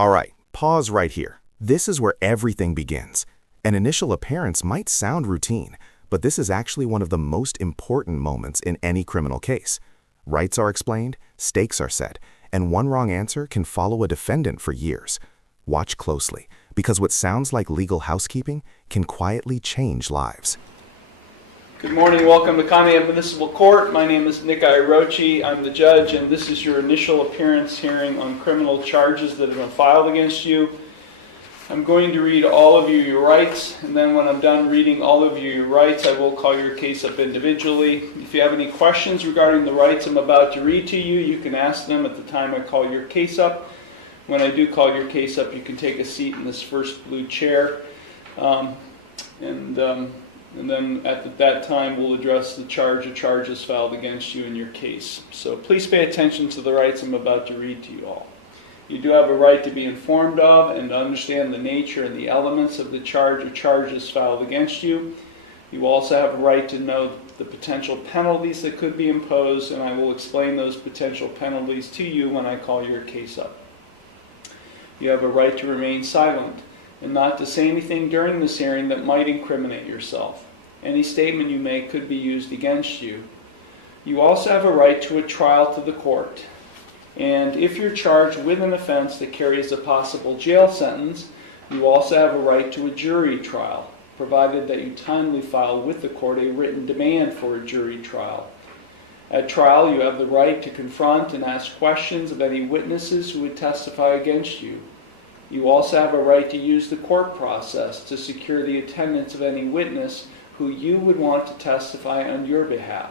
All right, pause right here. This is where everything begins. An initial appearance might sound routine, but this is actually one of the most important moments in any criminal case. Rights are explained, stakes are set, and one wrong answer can follow a defendant for years. Watch closely, because what sounds like legal housekeeping can quietly change lives. Good morning, welcome to Conneaut Municipal Court. My name is Nick Irochi. I'm the judge, and this is your initial appearance hearing on criminal charges that have been filed against you. I'm going to read all of you your rights, and then when I'm done reading all of you your rights, I will call your case up individually. If you have any questions regarding the rights I'm about to read to you, you can ask them at the time I call your case up. When I do call your case up, you can take a seat in this first blue chair. And then at that time, we'll address the charge or charges filed against you in your case. So please pay attention to the rights I'm about to read to you all. You do have a right to be informed of and to understand the nature and the elements of the charge or charges filed against you. You also have a right to know the potential penalties that could be imposed, and I will explain those potential penalties to you when I call your case up. You have a right to remain silent and not to say anything during this hearing that might incriminate yourself. Any statement you make could be used against you. You also have a right to a trial to the court. And if you're charged with an offense that carries a possible jail sentence, you also have a right to a jury trial, provided that you timely file with the court a written demand for a jury trial. At trial, you have the right to confront and ask questions of any witnesses who would testify against you. You also have a right to use the court process to secure the attendance of any witness who you would want to testify on your behalf.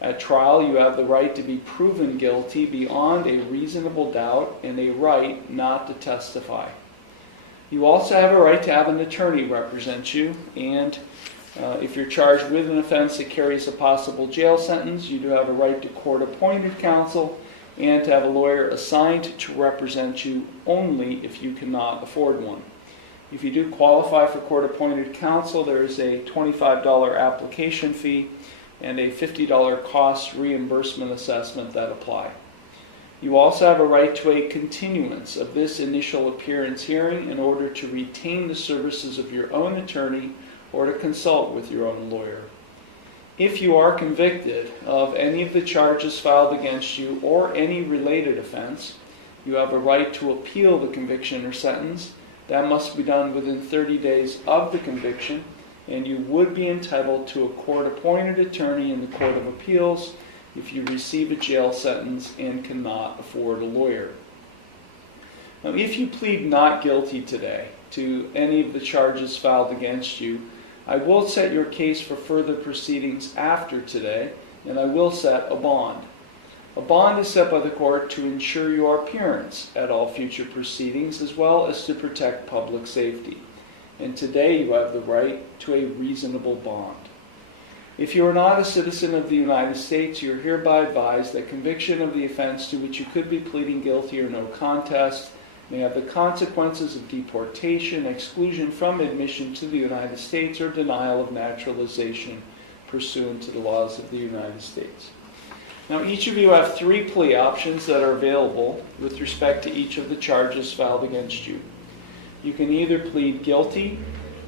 At trial, you have the right to be proven guilty beyond a reasonable doubt and a right not to testify. You also have a right to have an attorney represent you, and if you're charged with an offense that carries a possible jail sentence, you do have a right to court-appointed counsel and to have a lawyer assigned to represent you only if you cannot afford one. If you do qualify for court-appointed counsel, there is a $25 application fee and a $50 cost reimbursement assessment that apply. You also have a right to a continuance of this initial appearance hearing in order to retain the services of your own attorney or to consult with your own lawyer. If you are convicted of any of the charges filed against you or any related offense, you have a right to appeal the conviction or sentence. That must be done within 30 days of the conviction, and you would be entitled to a court-appointed attorney in the Court of Appeals if you receive a jail sentence and cannot afford a lawyer. Now, if you plead not guilty today to any of the charges filed against you, I will set your case for further proceedings after today, and I will set a bond. A bond is set by the court to ensure your appearance at all future proceedings as well as to protect public safety. And today you have the right to a reasonable bond. If you are not a citizen of the United States, you are hereby advised that conviction of the offense to which you could be pleading guilty or no contest may have the consequences of deportation, exclusion from admission to the United States, or denial of naturalization pursuant to the laws of the United States. Now, each of you have 3 plea options that are available with respect to each of the charges filed against you. You can either plead guilty,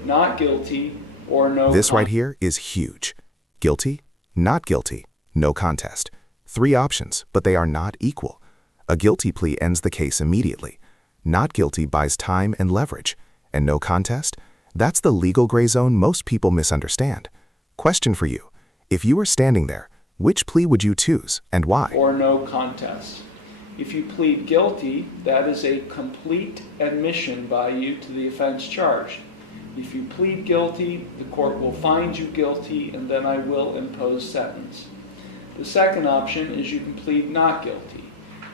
not guilty, or no contest. This right here is huge. Guilty, not guilty, no contest. 3 options, but they are not equal. A guilty plea ends the case immediately. Not guilty buys time and leverage. And no contest? That's the legal gray zone most people misunderstand. Question for you. If you were standing there, which plea would you choose and why? Or no contest. If you plead guilty, that is a complete admission by you to the offense charged. If you plead guilty, the court will find you guilty, and then I will impose sentence. The second option is you can plead not guilty.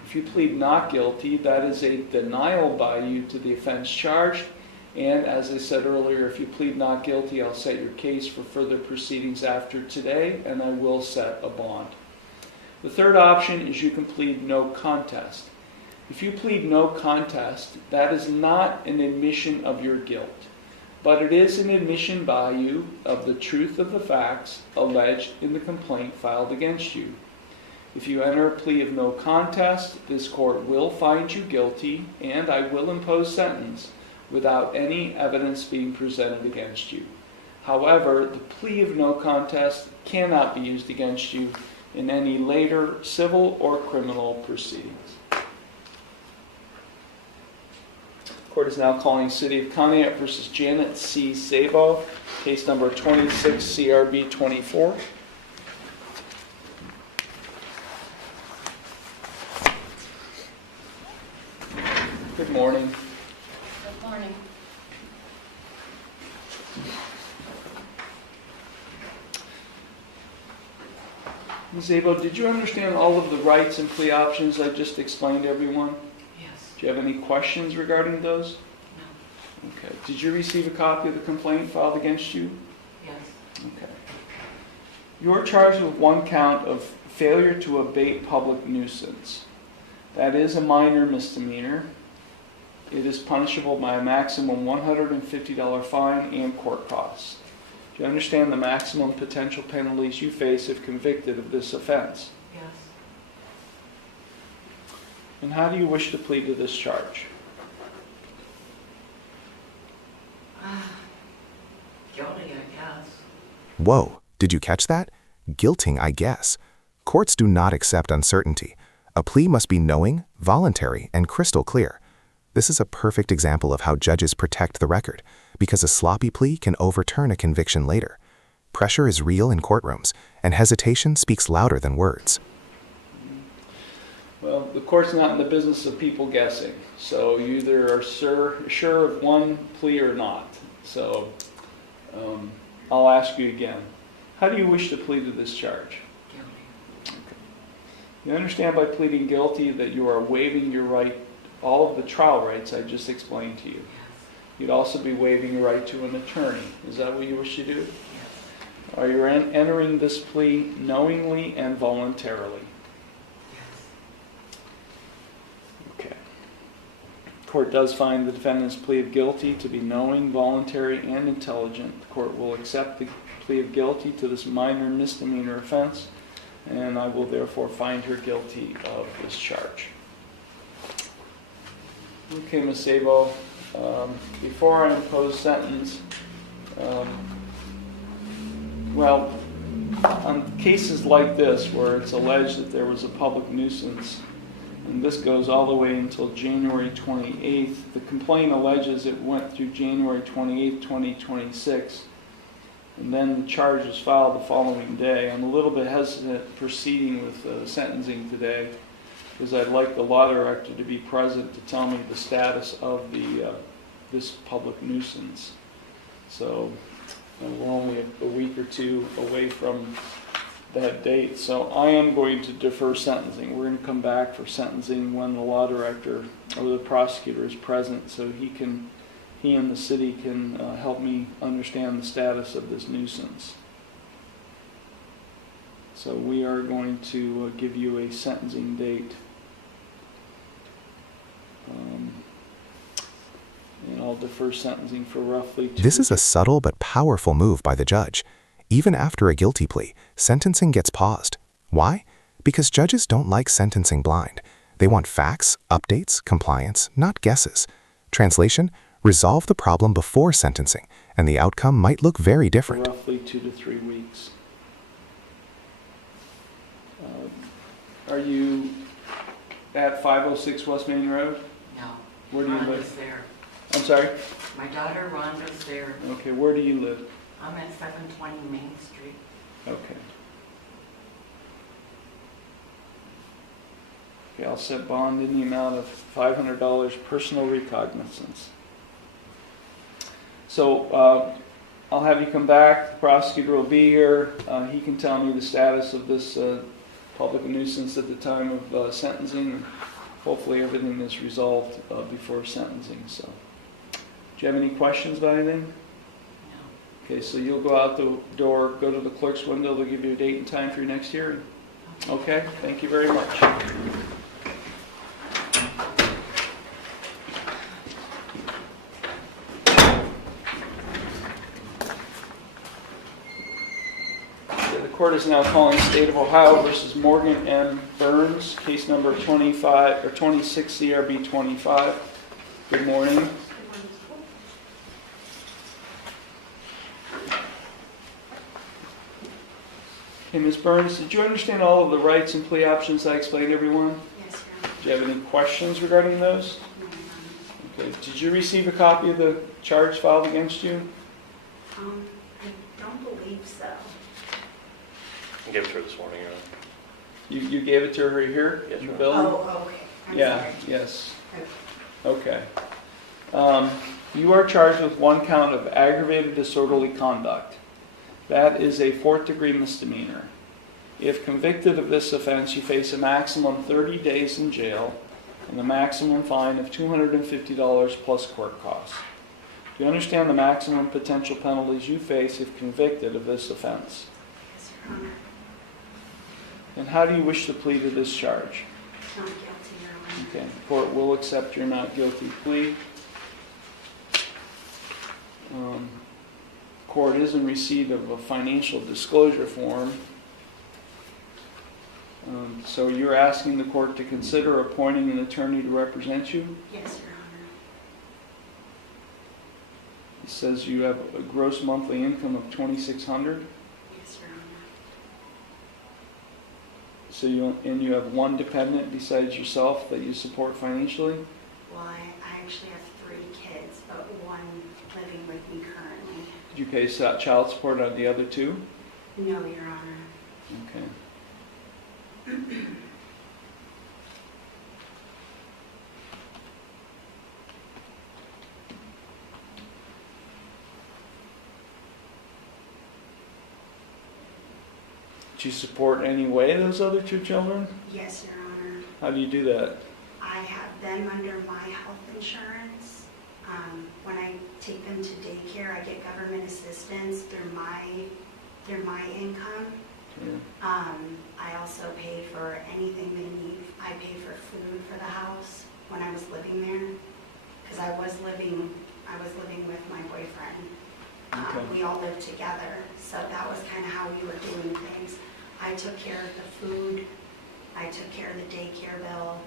If you plead not guilty, that is a denial by you to the offense charged, and as I said earlier, if you plead not guilty, I'll set your case for further proceedings after today, and I will set a bond. The third option is you can plead no contest. If you plead no contest, that is not an admission of your guilt, but it is an admission by you of the truth of the facts alleged in the complaint filed against you. If you enter a plea of no contest, this court will find you guilty and I will impose sentence without any evidence being presented against you. However, the plea of no contest cannot be used against you in any later civil or criminal proceedings. Court is now calling City of Conneaut versus Janet C. Sabo, case number 26 CRB 24. Good morning. Good morning. Ms. Sabo, did you understand all of the rights and plea options I just explained to everyone? Yes. Do you have any questions regarding those? No. Okay. Did you receive a copy of the complaint filed against you? Yes. Okay. You're charged with one count of failure to abate public nuisance. That is a minor misdemeanor. It is punishable by a maximum $150 fine and court costs. Do you understand the maximum potential penalties you face if convicted of this offense? Yes. And how do you wish to plead to this charge? Guilty, I guess. Whoa, did you catch that? Guilting, I guess. Courts do not accept uncertainty. A plea must be knowing, voluntary, and crystal clear. This is a perfect example of how judges protect the record, because a sloppy plea can overturn a conviction later. Pressure is real in courtrooms, and hesitation speaks louder than words. Well, the court's not in the business of people guessing, so you either are sure of one plea or not. So I'll ask you again. How do you wish to plead to this charge? Guilty. Okay. You understand by pleading guilty that you are waiving your right, all of the trial rights I just explained to you. Yes. You'd also be waiving your right to an attorney. Is that what you wish to do? Yes. Are you entering this plea knowingly and voluntarily? Yes. Okay. Court does find the defendant's plea of guilty to be knowing, voluntary, and intelligent. The court will accept the plea of guilty to this minor misdemeanor offense, and I will therefore find her guilty of this charge. Okay, Ms. Sabo, before I impose sentence, well, on cases like this where it's alleged that there was a public nuisance, and this goes all the way until January 28th, the complaint alleges it went through January 28th, 2026, and then the charge was filed the following day. I'm a little bit hesitant proceeding with sentencing today, because I'd like the law director to be present to tell me the status of this public nuisance. So we're only a week or two away from that date. So I am going to defer sentencing. We're going to come back for sentencing when the law director or the prosecutor is present, so he and the city can help me understand the status of this nuisance. So we are going to give you a sentencing date. And I'll defer sentencing for roughly 2 This is a subtle but powerful move by the judge. Even after a guilty plea, sentencing gets paused. Why? Because judges don't like sentencing blind. They want facts, updates, compliance, not guesses. Translation: resolve the problem before sentencing, and the outcome might look very different. roughly 2 to 3 weeks. Are you at 506 West Main Road? No. Where do you Rhonda's live? there. I'm sorry? My daughter Rhonda's there. Okay, where do you live? I'm at 720 Main Street. Okay. Okay, I'll set bond in the amount of $500 personal recognizance. So I'll have you come back. The prosecutor will be here. He can tell me the status of this public nuisance at the time of sentencing. And hopefully everything is resolved before sentencing. So, do you have any questions about anything? No. Okay, so you'll go out the door, go to the clerk's window. They'll give you a date and time for your next hearing. Okay, thank you very much. The Court is now calling State of Ohio versus Morgan M. Burns, case number 25 or 26 CRB 25. Good morning. Hey, Ms. Burns, did you understand all of the rights and plea options I explained to everyone? Yes, Your Honor. Do you have any questions regarding those? No, Your Honor. Okay. Did you receive a copy of the charge filed against you? I don't believe so. I gave it to her this morning. You gave it to her here? Yes, in the ma'am. building? Oh, okay. I'm Yeah, sorry. yes. Okay. Okay. You are charged with one count of aggravated disorderly conduct. That is a fourth-degree misdemeanor. If convicted of this offense, you face a maximum 30 days in jail and a maximum fine of $250 plus court costs. Do you understand the maximum potential penalties you face if convicted of this offense? Yes, Your Honor. And how do you wish to plead to this charge? Not guilty, Your Honor. Okay, the court will accept your not guilty plea. Court is in receipt of a financial disclosure form. So you're asking the court to consider appointing an attorney to represent you? Yes, Your Honor. It says you have a gross monthly income of $2,600. Yes, Your Honor. So you have one dependent besides yourself that you support financially? Well, I actually have 3 kids, but one living with me currently. Did you pay child support on the other 2? No, Your Honor. Okay. Do you support any way those other 2 children? Yes, Your Honor. How do you do that? I have them under my health insurance. When I take them to daycare, I get government assistance through my income. Yeah. I also pay for anything they need. I pay for food for the house when I was living there, because I was living with my boyfriend. Okay. We all lived together, so that was kind of how we were doing things. I took care of the food, I took care of the daycare bill,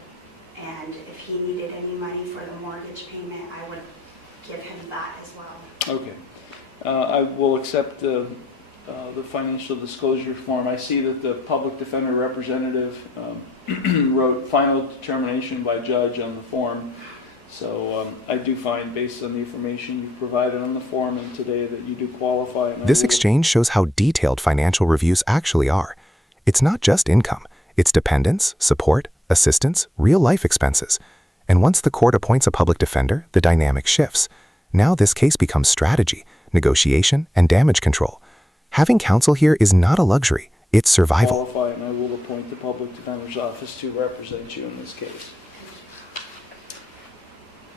and if he needed any money for the mortgage payment, I would give him that as well. Okay. I will accept the financial disclosure form. I see that the public defender representative wrote final determination by judge on the form. So I do find, based on the information you've provided on the form and today, that you do qualify. And This exchange shows how detailed financial reviews actually are. It's not just income. It's dependents, support, assistance, real-life expenses. And once the court appoints a public defender, the dynamic shifts. Now this case becomes strategy, negotiation, and damage control. Having counsel here is not a luxury. It's survival. Qualify, and I will appoint the public defender's office to represent you in this case.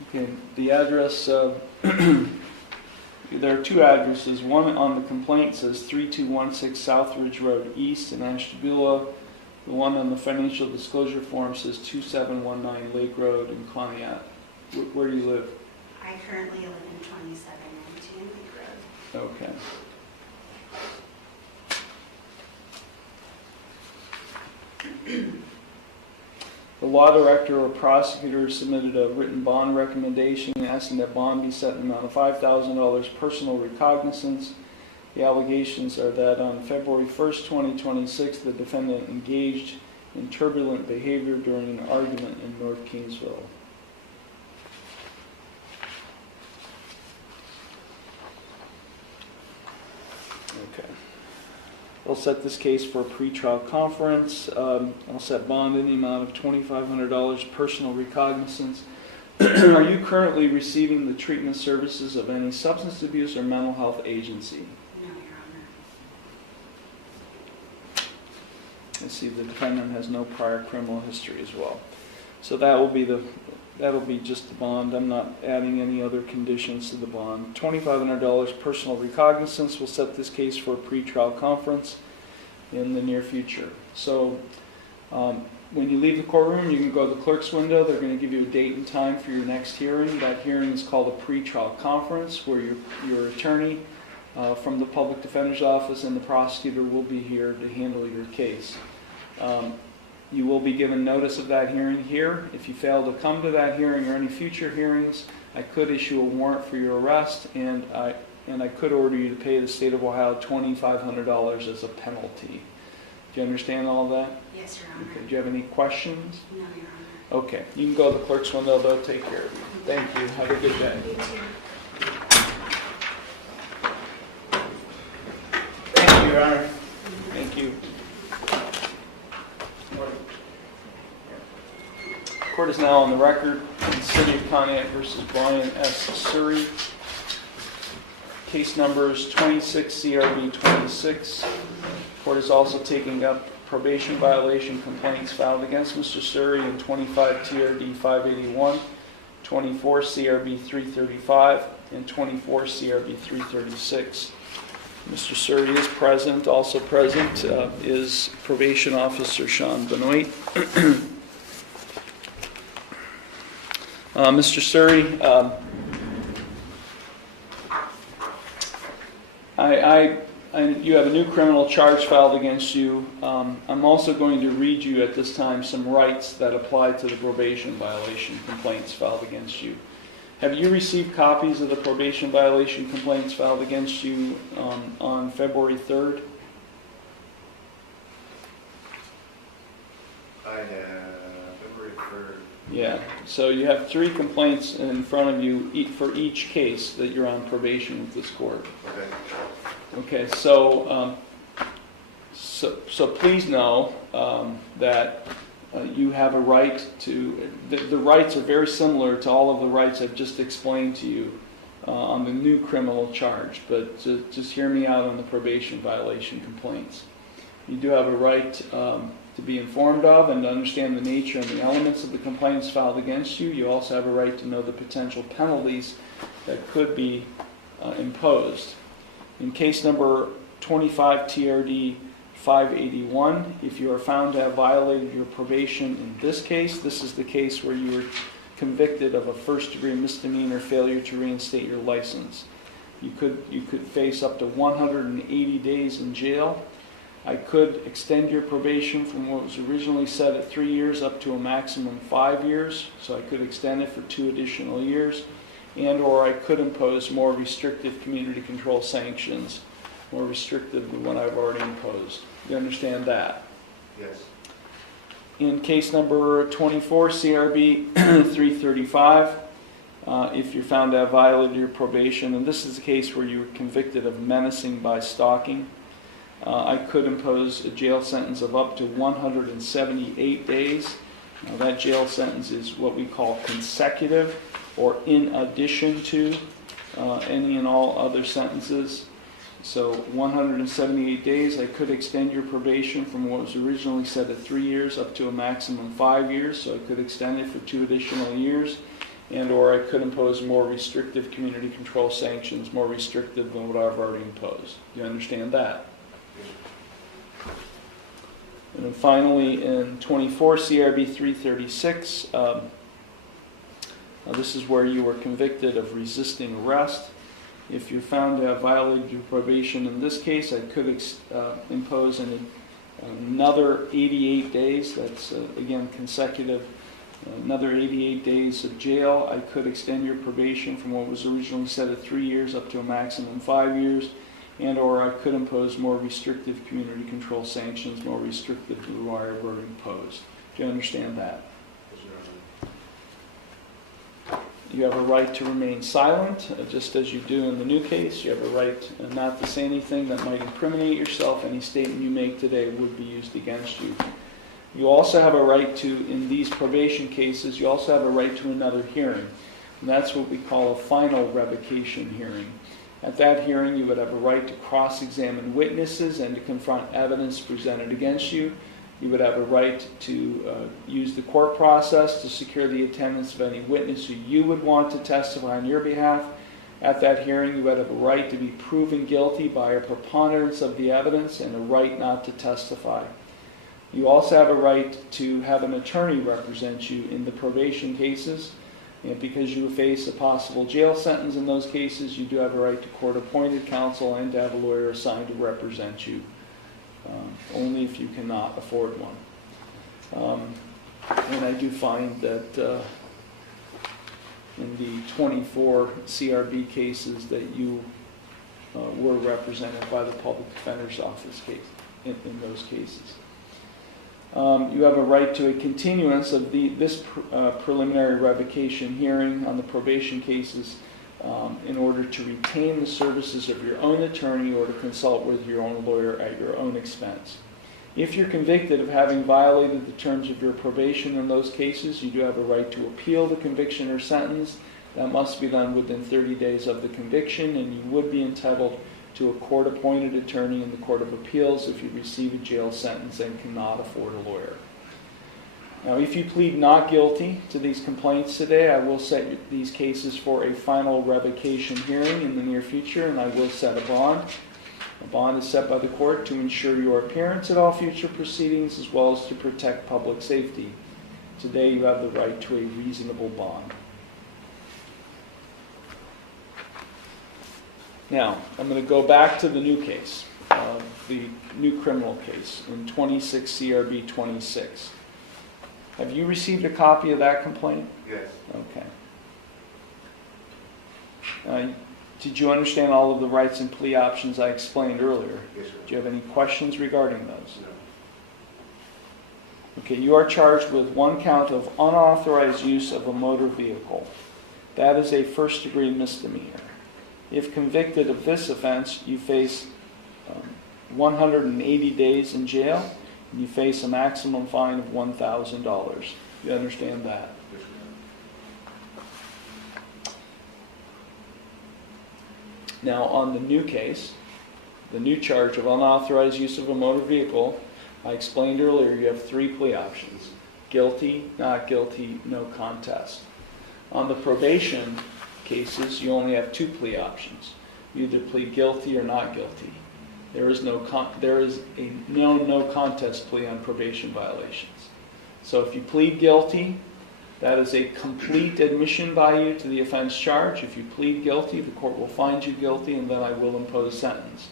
Okay, the address, there are 2 addresses. One on the complaint says 3216 South Ridge Road East in Ashtabula. The one on the financial disclosure form says 2719 Lake Road in Conneaut. Where do you live? I currently live in 2719 Lake Road. Okay. The law director or prosecutor submitted a written bond recommendation asking that bond be set in the amount of $5,000 personal recognizance. The allegations are that on February 1st, 2026, the defendant engaged in turbulent behavior during an argument in North Kingsville. Okay. We'll set this case for a pretrial conference. I'll set bond in the amount of $2,500 personal recognizance. Are you currently receiving the treatment services of any substance abuse or mental health agency? No, Your Honor. I see the defendant has no prior criminal history as well. So that'll be just the bond. I'm not adding any other conditions to the bond. $2,500 personal recognizance. We'll set this case for a pretrial conference in the near future. So when you leave the courtroom, you can go to the clerk's window. They're going to give you a date and time for your next hearing. That hearing is called a pretrial conference, where your attorney from the public defender's office, and the prosecutor will be here to handle your case. You will be given notice of that hearing here. If you fail to come to that hearing or any future hearings, I could issue a warrant for your arrest, and I could order you to pay the state of Ohio $2,500 as a penalty. Do you understand all of that? Yes, Your Honor. Okay. Do you have any questions? No, Your Honor. Okay. You can go to the clerk's window. They'll take care of you. Thank you. Have a good day. You too. Thank you, Your Honor. Thank you. Court is now on the record in City of Pontiac versus Brian S. Surrey. Case numbers 26 CRB 26. Court is also taking up probation violation complaints filed against Mr. Surrey in 25 TRD 581, 24 CRB 335, and 24 CRB 336. Mr. Surrey is present. Also present is Probation Officer Sean Benoit. Mr. Surrey, you have a new criminal charge filed against you. I'm also going to read you at this time some rights that apply to the probation violation complaints filed against you. Have you received copies of the probation violation complaints filed against you on February 3rd? I have February 3rd. Yeah, so you have 3 complaints in front of you for each case that you're on probation with this court. Okay. Okay, so please know that you have a right to, the rights are very similar to all of the rights I've just explained to you on the new criminal charge, but just hear me out on the probation violation complaints. You do have a right to be informed of and to understand the nature and the elements of the complaints filed against you. You also have a right to know the potential penalties that could be imposed. In case number 25 TRD 581, if you are found to have violated your probation in this case, this is the case where you were convicted of a first-degree misdemeanor failure to reinstate your license. You could face up to 180 days in jail. I could extend your probation from what was originally set at 3 years up to a maximum 5 years, so I could extend it for 2 additional years, and or I could impose more restrictive community control sanctions, more restrictive than what I've already imposed. You understand that? Yes. In case number 24 CRB 335, if you're found to have violated your probation, and this is a case where you were convicted of menacing by stalking, I could impose a jail sentence of up to 178 days. Now, that jail sentence is what we call consecutive or in addition to any and all other sentences. So 178 days, I could extend your probation from what was originally set at 3 years up to a maximum 5 years, so I could extend it for 2 additional years, and or I could impose more restrictive community control sanctions, more restrictive than what I've already imposed. Do you understand that? And then finally, in 24 CRB 336, this is where you were convicted of resisting arrest. If you're found to have violated your probation in this case, I could impose another 88 days. That's, again, consecutive. Another 88 days of jail. I could extend your probation from what was originally set at 3 years up to a maximum 5 years. And or I could impose more restrictive community control sanctions, more restrictive than what I've already imposed. Do you understand that? You have a right to remain silent, just as you do in the new case. You have a right not to say anything that might incriminate yourself. Any statement you make today would be used against you. You also have a right to, in these probation cases, you also have a right to another hearing. And that's what we call a final revocation hearing. At that hearing, you would have a right to cross-examine witnesses and to confront evidence presented against you. You would have a right to use the court process to secure the attendance of any witness who you would want to testify on your behalf. At that hearing, you would have a right to be proven guilty by a preponderance of the evidence and a right not to testify. You also have a right to have an attorney represent you in the probation cases. And because you face a possible jail sentence in those cases, you do have a right to court-appointed counsel and to have a lawyer assigned to represent you, only if you cannot afford one. And I do find that in the 24 CRB cases that you were represented by the Public Defender's Office case, in those cases. You have a right to a continuance of this preliminary revocation hearing on the probation cases in order to retain the services of your own attorney or to consult with your own lawyer at your own expense. If you're convicted of having violated the terms of your probation in those cases, you do have a right to appeal the conviction or sentence. That must be done within 30 days of the conviction, and you would be entitled to a court-appointed attorney in the Court of Appeals if you receive a jail sentence and cannot afford a lawyer. Now, if you plead not guilty to these complaints today, I will set these cases for a final revocation hearing in the near future, and I will set a bond. A bond is set by the court to ensure your appearance at all future proceedings as well as to protect public safety. Today, you have the right to a reasonable bond. Now, I'm going to go back to the new case, the new criminal case in 26 CRB 26. Have you received a copy of that complaint? Yes. Okay. Did you understand all of the rights and plea options I explained earlier? Yes, sir. Do you have any questions regarding those? No. Okay, you are charged with one count of unauthorized use of a motor vehicle. That is a first-degree misdemeanor. If convicted of this offense, you face 180 days in jail, and you face a maximum fine of $1,000. You understand that? Yes, sir. Now, on the new case, the new charge of unauthorized use of a motor vehicle, I explained earlier you have three plea options: guilty, not guilty, no contest. On the probation cases, you only have two plea options. You either plead guilty or not guilty. There is no contest plea on probation violations. So if you plead guilty, that is a complete admission by you to the offense charge. If you plead guilty, the court will find you guilty and then I will impose sentence.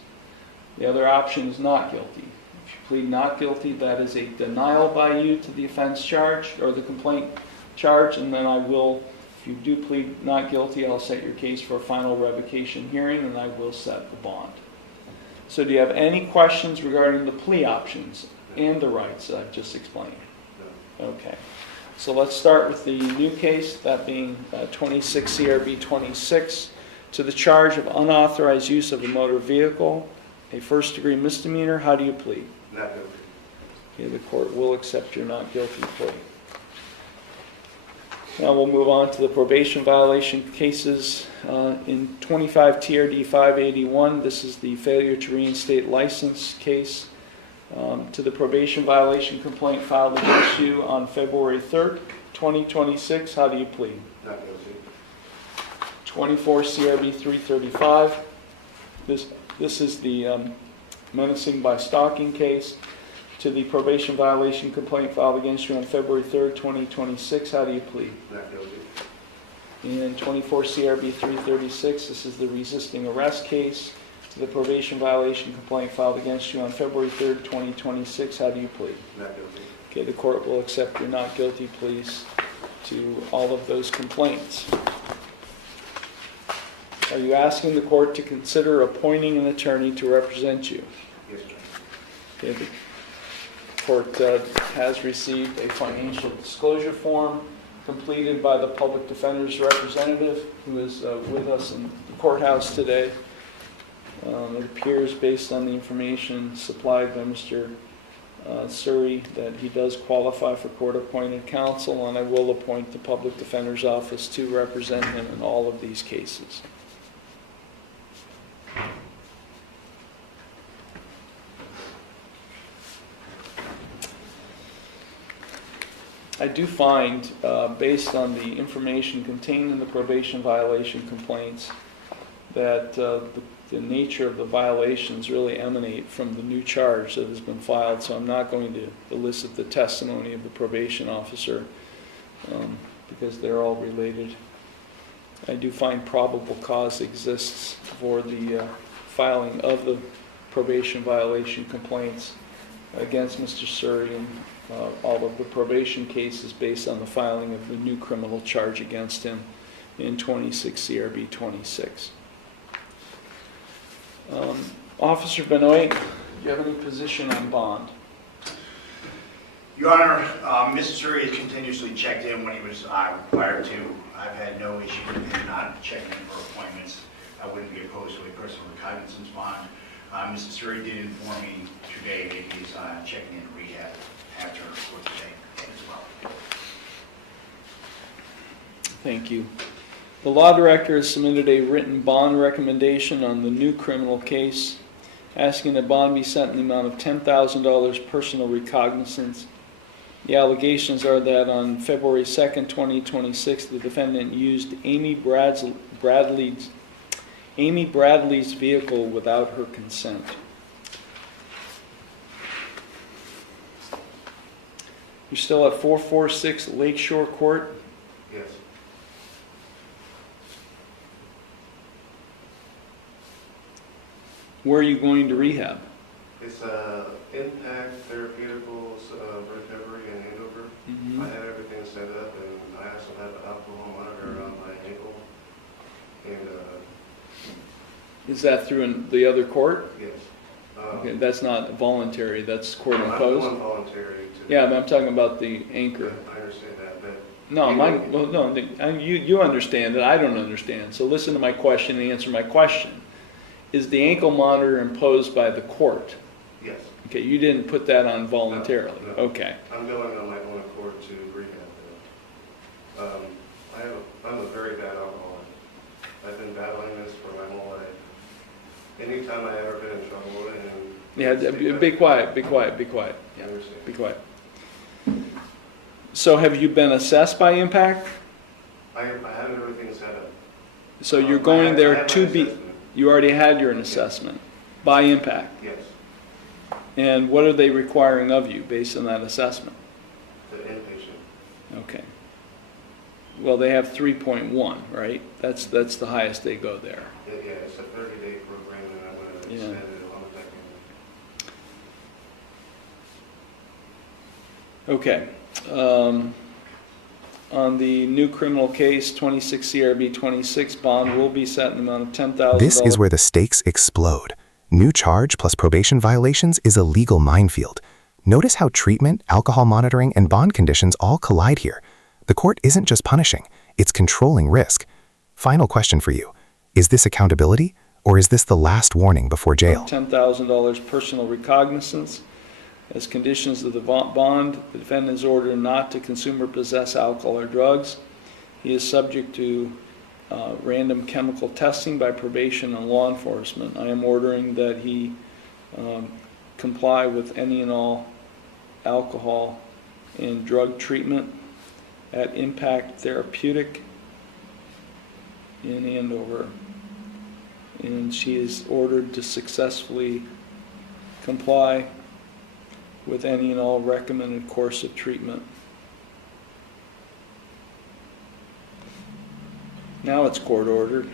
The other option is not guilty. If you plead not guilty, that is a denial by you to the offense charge or the complaint charge, and then I will, if you do plead not guilty, I'll set your case for a final revocation hearing and I will set the bond. So do you have any questions regarding the plea options and the rights that I've just explained? No. Okay. So let's start with the new case, that being 26 CRB 26, to the charge of unauthorized use of a motor vehicle, a first-degree misdemeanor. How do you plead? Not guilty. Okay, the court will accept your not guilty plea. Now we'll move on to the probation violation cases. In 25 TRD 581, this is the failure to reinstate license case. To the probation violation complaint filed against you on February 3rd, 2026, how do you plead? Not guilty. 24 CRB 335. This is the menacing by stalking case. To the probation violation complaint filed against you on February 3rd, 2026, how do you plead? Not guilty. In 24 CRB 336, this is the resisting arrest case. To the probation violation complaint filed against you on February 3rd, 2026, how do you plead? Not guilty. Okay, the court will accept your not guilty pleas to all of those complaints. Are you asking the court to consider appointing an attorney to represent you? Yes, sir. Okay, the court has received a financial disclosure form completed by the public defender's representative who is with us in the courthouse today. It appears, based on the information supplied by Mr. Surrey, that he does qualify for court-appointed counsel, and I will appoint the public defender's office to represent him in all of these cases. I do find, based on the information contained in the probation violation complaints, that the nature of the violations really emanate from the new charge that has been filed, so I'm not going to elicit the testimony of the probation officer. because they're all related. I do find probable cause exists for the filing of the probation violation complaints against Mr. Surrey and all of the probation cases based on the filing of the new criminal charge against him in 26 CRB 26. Officer Benoit, do you have any position on bond? Your Honor, Mr. Surrey has continuously checked in when he was required to. I've had no issue with him not checking in for appointments. I wouldn't be opposed to a personal recognizance bond. Mr. Surrey did inform me today that he's checking in rehab after court today as well. Thank you. The law director has submitted a written bond recommendation on the new criminal case, asking that bond be set in the amount of $10,000 personal recognizance. The allegations are that on February 2nd, 2026, the defendant used Amy Bradley's vehicle without her consent. You're still at 446 Lakeshore Court? Yes. Where are you going to rehab? It's Impact Therapeuticals recovery in Andover. Mm-hmm. I had everything set up, and I also have an alcohol monitor on my ankle. And Is that through the other court? yes. Okay, that's not voluntary, that's court I'm imposed? going voluntary to. Yeah, but I'm talking about the anchor. I understand that, but No, you understand it, I don't understand. So listen to my question and answer my question. Is the ankle monitor imposed by the court? yes, Okay, you didn't put that on voluntarily? No. Okay. I'm going on my own accord to rehab. I'm a very bad alcoholic. I've been battling this for my whole life. Anytime I ever been in trouble, and Yeah, be quiet, be quiet, be quiet. I understand. Be quiet. So have you been assessed by Impact? I have everything set up. So you're I going have there my to be, assessment. you already had your assessment by Impact? Yes, And what are they requiring of you based on that assessment? the inpatient. Okay. Well, they have 3.1, right? That's the highest they go there. Yeah, it's a 30-day program, and I'm going to Yeah. extend it as long as I can. Okay. On the new criminal case, 26 CRB 26, bond will be set in the amount of $10,000. This is where the stakes explode. New charge plus probation violations is a legal minefield. Notice how treatment, alcohol monitoring, and bond conditions all collide here. The court isn't just punishing, it's controlling risk. Final question for you. Is this accountability, or is this the last warning before jail? $10,000 personal recognizance. As conditions of the bond, the defendant is ordered not to consume or possess alcohol or drugs. He is subject to random chemical testing by probation and law enforcement. I am ordering that he comply with any and all alcohol and drug treatment at Impact Therapeutic in Andover. And she is ordered to successfully comply with any and all recommended course of treatment. Now it's court ordered,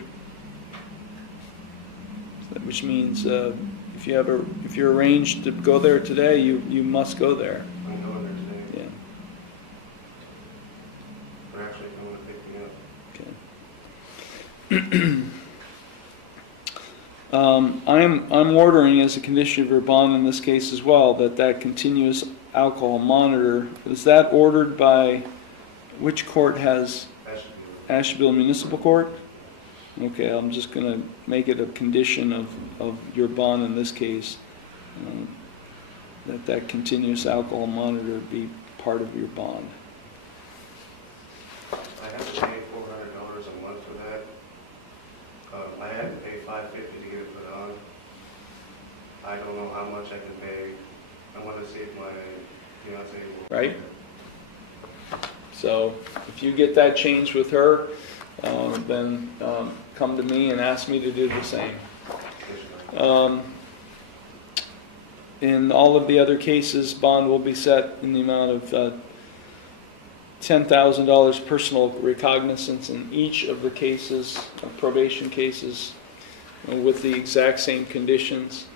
which means if you're arranged to go there today, you must go there. I'm going there today. Yeah. They're actually coming to pick me up. I'm ordering as a condition of your bond in this case as well that continuous alcohol monitor, is that ordered by which court has That should be Asheville Municipal Court? Okay, I'm just going to make it a condition of your bond in this case, that continuous alcohol monitor be part of your bond. I have to pay $400 a month for that. I had to pay $550 to get it put on. I don't know how much I can pay. I want to see if my fiance will. Right. So if you get that changed with her, then come to me and ask me to do the same. In all of the other cases, bond will be set in the amount of $10,000 personal recognizance in each of the cases, probation cases, with the exact same conditions.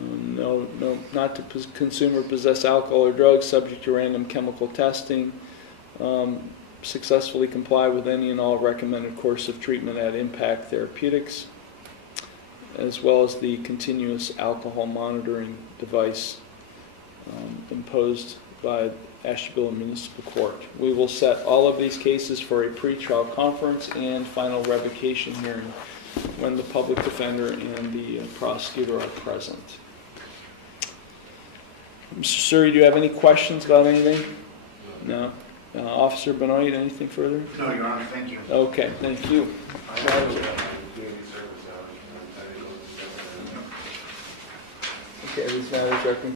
No, not to consume or possess alcohol or drugs, subject to random chemical testing. Successfully comply with any and all recommended course of treatment at Impact Therapeutics, as well as the continuous alcohol monitoring device imposed by Ashtabula Municipal Court. We will set all of these cases for a pretrial conference and final revocation hearing when the public defender and the prosecutor are present. Mr. Suri, do you have any questions about anything? No. Officer Benoit, anything further? No, Your Honor, thank you. Okay, thank you. Okay, these matters are